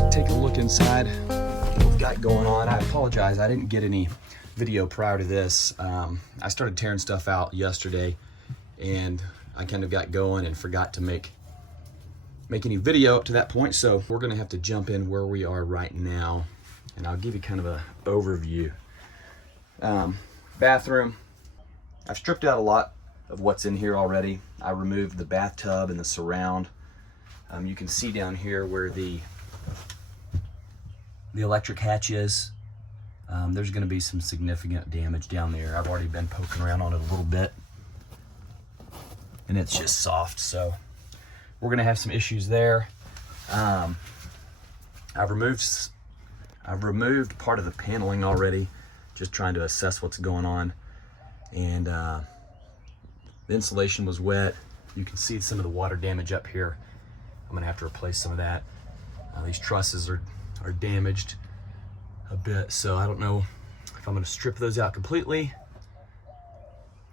let's take a look inside what we've got going on. I apologize, I didn't get any video prior to this. I started tearing stuff out yesterday and I kind of got going and forgot to make any video up to that point. So we're gonna have to jump in where we are right now and I'll give you kind of an overview. Bathroom, I've stripped out a lot of what's in here already. I removed the bathtub and the surround. You can see down here where the electric hatch is. There's going to be some significant damage down there. I've already been poking around on it a little bit and it's just soft, so we're going to have some issues there. I've removed part of the paneling already, just trying to assess what's going on. And the insulation was wet. You can see some of the water damage up here. I'm gonna have to replace some of that. These trusses are damaged a bit, so I don't know if I'm gonna strip those out completely,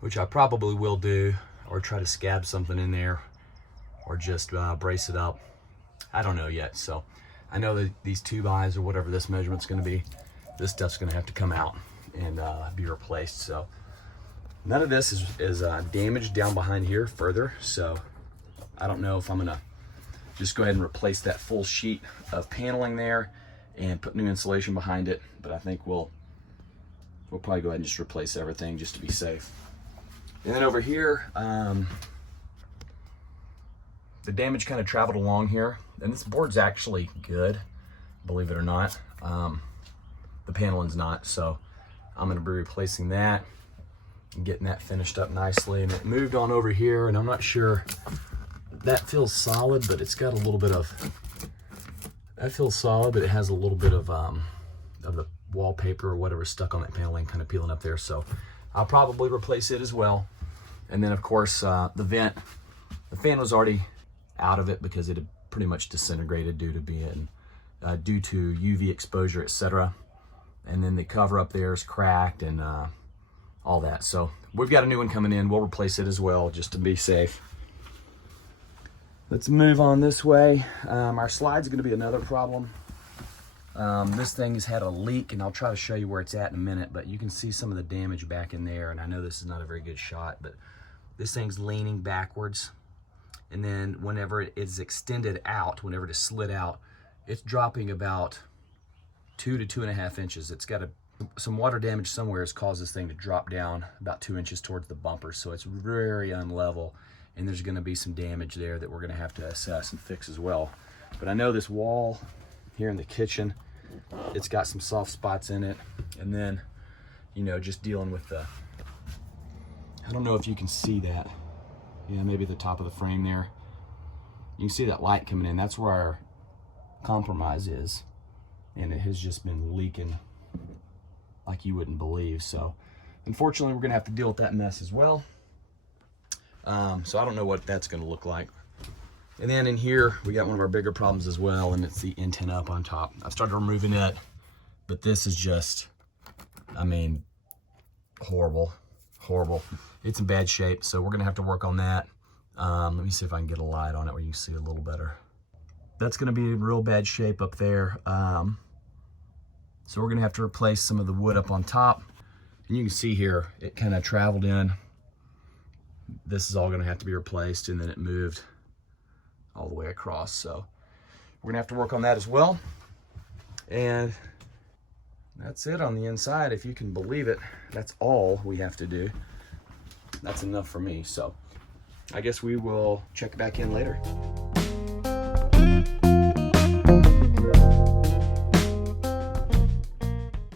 which I probably will do, or try to scab something in there, or just brace it up. I don't know yet. So I know that these 2x or whatever this measurement's gonna be, this stuff's gonna have to come out and be replaced. So none of this is damaged down behind here further, so I don't know if I'm gonna just go ahead and replace that full sheet of paneling there and put new insulation behind it, but I think we'll probably go ahead and just replace everything just to be safe. And then over here, the damage kind of traveled along here, and this board's actually good, believe it or not. The paneling's not, so I'm gonna be replacing that and getting that finished up nicely. And it moved on over here, and I'm not sure, that feels solid, but it's got a little bit of, that feels solid, but it has a little bit of the wallpaper or whatever stuck on that paneling kind of peeling up there. So I'll probably replace it as well. And then of course, the vent, the fan was already out of it because it had pretty much disintegrated due to UV exposure, etc. And then the cover up there is cracked and all that. So we've got a new one coming in. We'll replace it as well just to be safe. Let's move on this way. Our slide's gonna be another problem. This thing has had a leak, and I'll try to show you where it's at in a minute, but you can see some of the damage back in there, and I know this is not a very good shot, but this thing's leaning backwards, and then whenever it is extended out, whenever it is slid out, it's dropping about 2 to 2.5 inches. It's got some water damage somewhere has caused this thing to drop down about 2 inches towards the bumper, so it's very unlevel, and there's gonna be some damage there that we're gonna have to assess and fix as well. But I know this wall here in the kitchen, it's got some soft spots in it, and then, you know, just dealing with the, I don't know if you can see that. Yeah, maybe the top of the frame there. You can see that light coming in. That's where our compromise is, and it has just been leaking like you wouldn't believe. So unfortunately, we're gonna have to deal with that mess as well. So I don't know what that's gonna look like. And then in here, we got one of our bigger problems as well, and it's the antenna up on top. I've started removing it, but this is just, I mean, horrible. It's in bad shape, so we're gonna have to work on that. Let me see if I can get a light on it where you can see a little better. That's gonna be in real bad shape up there. So we're gonna have to replace some of the wood up on top. And you can see here, it kind of traveled in. This is all gonna have to be replaced, and then it moved all the way across. So we're gonna have to work on that as well. And that's it on the inside, if you can believe it. That's all we have to do. That's enough for me. So I guess we will check back in later.